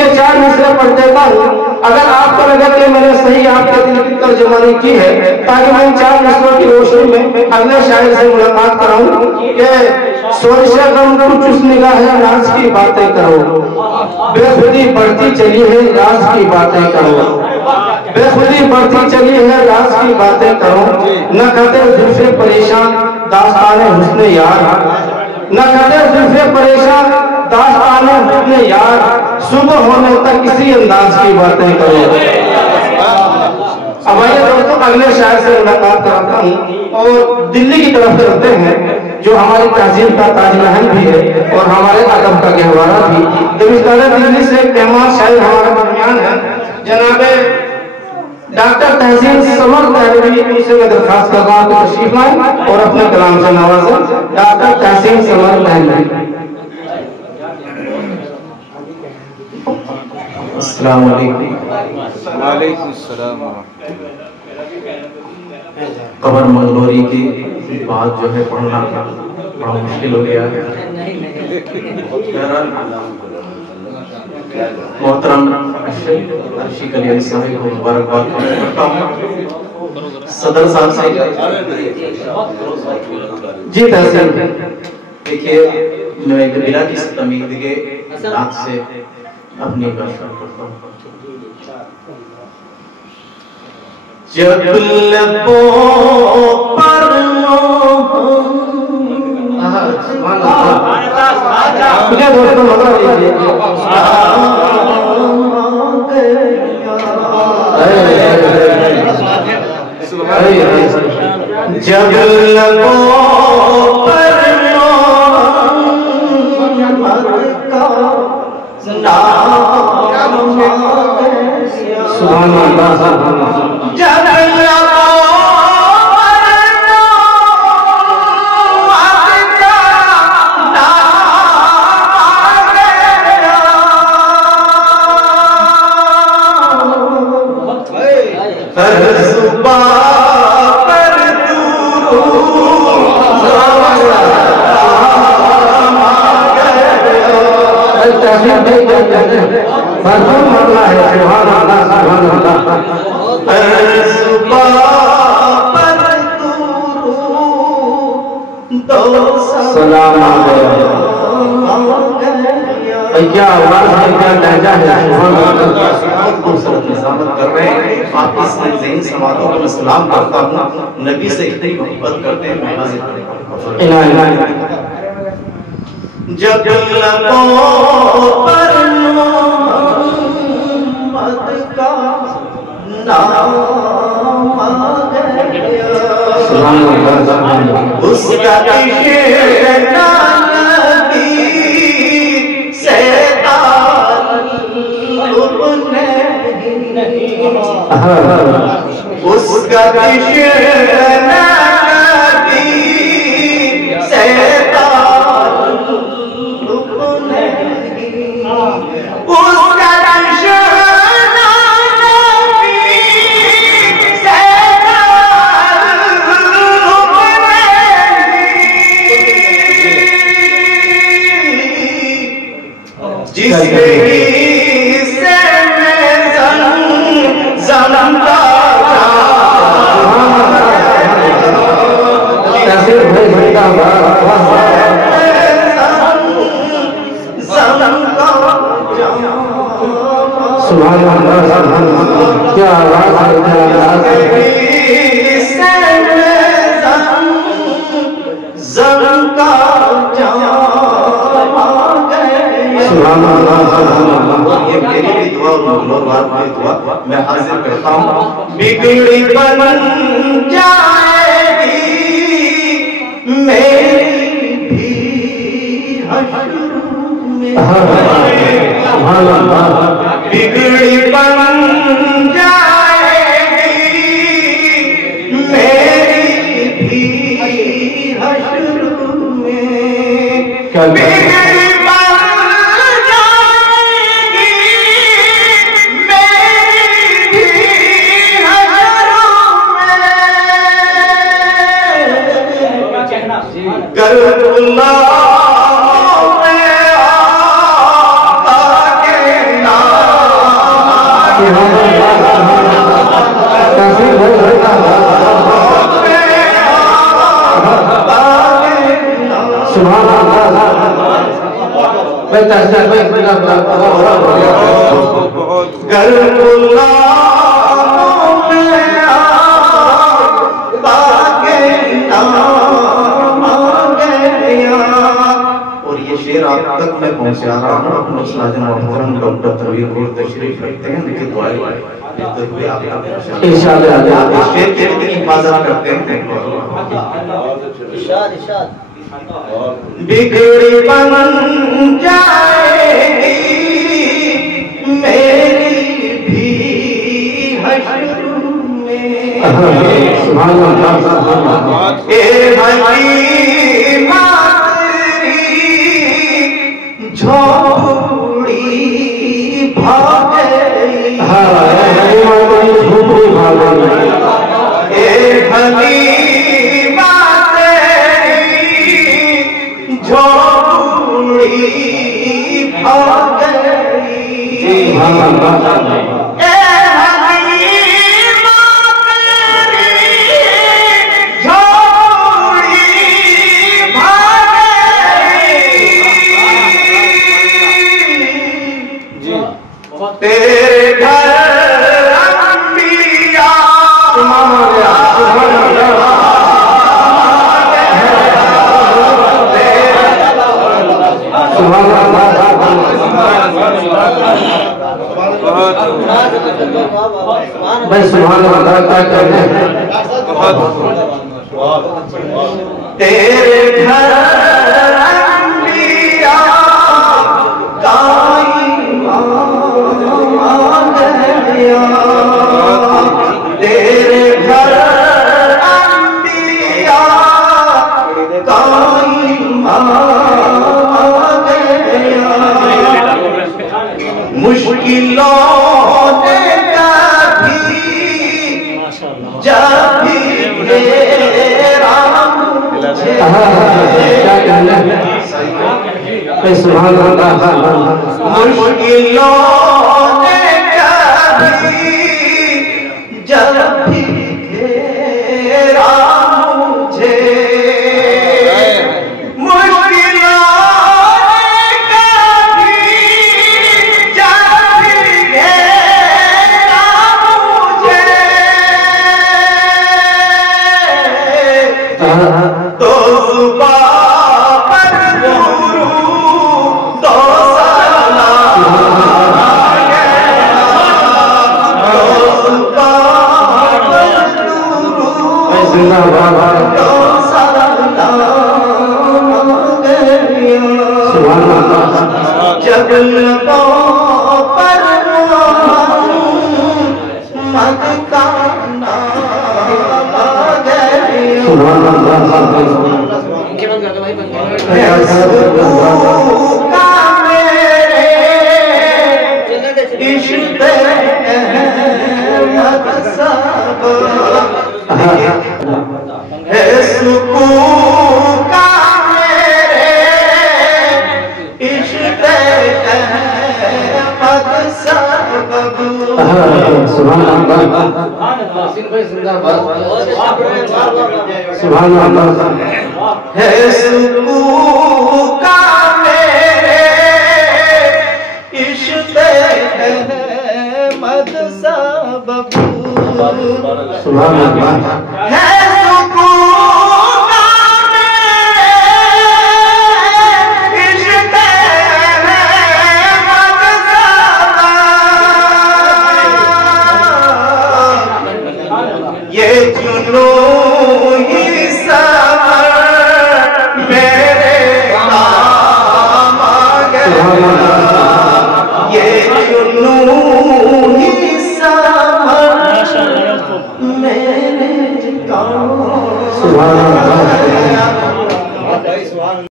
ये 4 मिसरे पढ़ देता हूँ, अगर आपको लगे कि मैंने सही आपके दिल की तर्जुमानी की है, ताकि मैं इन 4 मिसरों की रोशनी में अगले शायर से मुलाकात कराऊं कि सोरिशा गम कुछ उस निगाह है नाज की बातें करो, बेखुदी बढ़ती चली है राज की बातें करो, बेखुदी बढ़ती चली है राज की बातें करो, न करते जुल्फे परेशान दास्ताने हुस्ने यार, न करते जुल्फे परेशान दास्ताने हुस्ने यार, सुबह होने तक किसी अंदाज की बातें करो। अब आइए दोस्तों अगले शायर से मुलाकात कराता हूँ और दिल्ली की तरफ चलते हैं, जो हमारी तहजीब का ताजमहल भी है और हमारे अदब का गहवारा भी। तो इस तरह दिल्ली से कहमा शायर हमारे दरमियान है, जनाबे डॉक्टर तहसीन समर तहरीरी, उनसे मैं दरखास्त कर रहा हूँ कि तशरीफ लाएं और अपने कलाम से नवाजें। डॉक्टर तहसीन समर तहरीरी। अस्सलाम वालेकुम। कबर मंगलोरी की बात जो है पढ़ना बड़ा मुश्किल हो गया है। मोहतरम अशीक अली साहब को मुबारकबाद करता हूँ। सदर साहब से जी तहसीन देखिए, मैं बिला की तमीद के नात से अपनी बात करता हूँ। जब लबों पर मुझे दोस्तों मजा लीजिए, जब लबों पर सुभान अल्लाह, जब क्या आवाज है, क्या लहजा है, खूबसूरत निजामत कर रहे हैं आप। इस ज़हीन समातों को मैं सलाम करता हूँ, नबी से इतनी मोहब्बत करते हैं। मैं हाजिर जब लबों पर मोहम्मद का नाम आ गया, उसका उसका क्या आवाज ये मेरी भी दुआ मैं हाजिर करता हूँ। बिगड़ी बन जाएगी मेरी भी हश्र में, बिगड़ी बन जाएगी मेरी भी हश्र में, बिगड़ी बन जाएगी मेरी भी हश्र में, करबला में आका के नाम और ये शेर आप तक मैं पहुंचा रहा हूँ अपने उस्ताद मोहतरम डॉक्टर तनवीर को तशरीफ रखते हैं लेकिन दुआएं इंशाअल्लाह इस शेर की हिफाजत करते हैं। इरशाद इरशाद बिगड़ी बन जाएगी मेरी भी हश्र में सुभान अल्लाह ए हकीमा तेरी झोपड़ी भाग गई झोपड़ी भाग गई ए हकीमा झोपड़ी भाग गई ए हकीमा तेरी झोपड़ी भाग गई तेरे घर अंबिया भाई सुभान अल्लाह क्या कर रहे हैं तेरे घर अंबिया तेरे घर अंबिया मुश्किलों ने कभी जब भी घेरा सुभान अल्लाह मुश्किलों ने कभी जब भी घेरा मुझे तो सुबह पर दुरूद तो सलाम तो सुबह पर दुरूद तो सलाम सुभान अल्लाह जब लबों पर मद का नाम सुभान अल्लाह सुभान अल्लाह है सुकून का मेरे इश्क़ अहमद सबब सुभान अल्लाह है ये जुनून